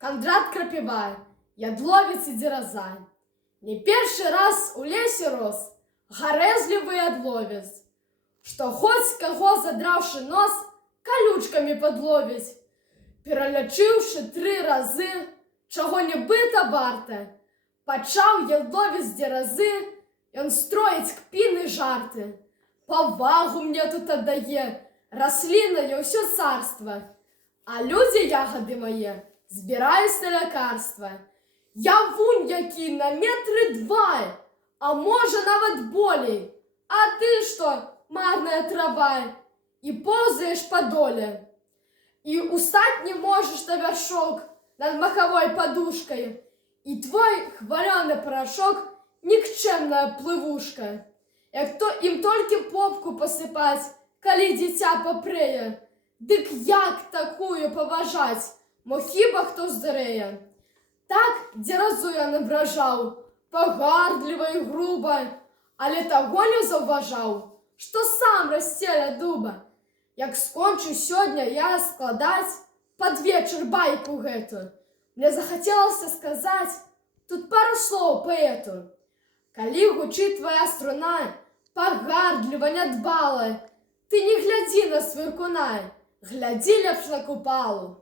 Кондрат Крапива, ядловец и дероза. Не перший раз у лесе рос гарэзлівы ядловец, што хоць каго задраўшы нос, колючками подловить. Пералячыўшы 3 разы, чаго нібыта варта, пачаў ядловец дзеразы, ён строіць кпіны жарты. Павагу мне тут аддае, раслінае ўсё царства, а людзі ягады мае збіраюць на лякарства. Я вунь які на 2 метры, а можа нават болей, а ты што, марная трава, і поўзаеш па доле. І устаць не можаш на вяршок над махавой падушкай, і твой хвалёны парашок нікчэмная плывушка. Як то ім толькі попку пасыпаць, калі дзіця папрэе, дык як такую паважаць, мо хіба хто здарэе. Так дзеразу я набражаў, пагардліва і груба, але таго не заўважаў, што сам расце ля дуба. Як скончу сёння я складаць пад вечар байку гэту, мне захацелася сказаць тут пару слоў паэту. Калі гучыць твая струна, пагардліва, нядбала, ты не глядзі на свіркуна, глядзі лепш на купалу.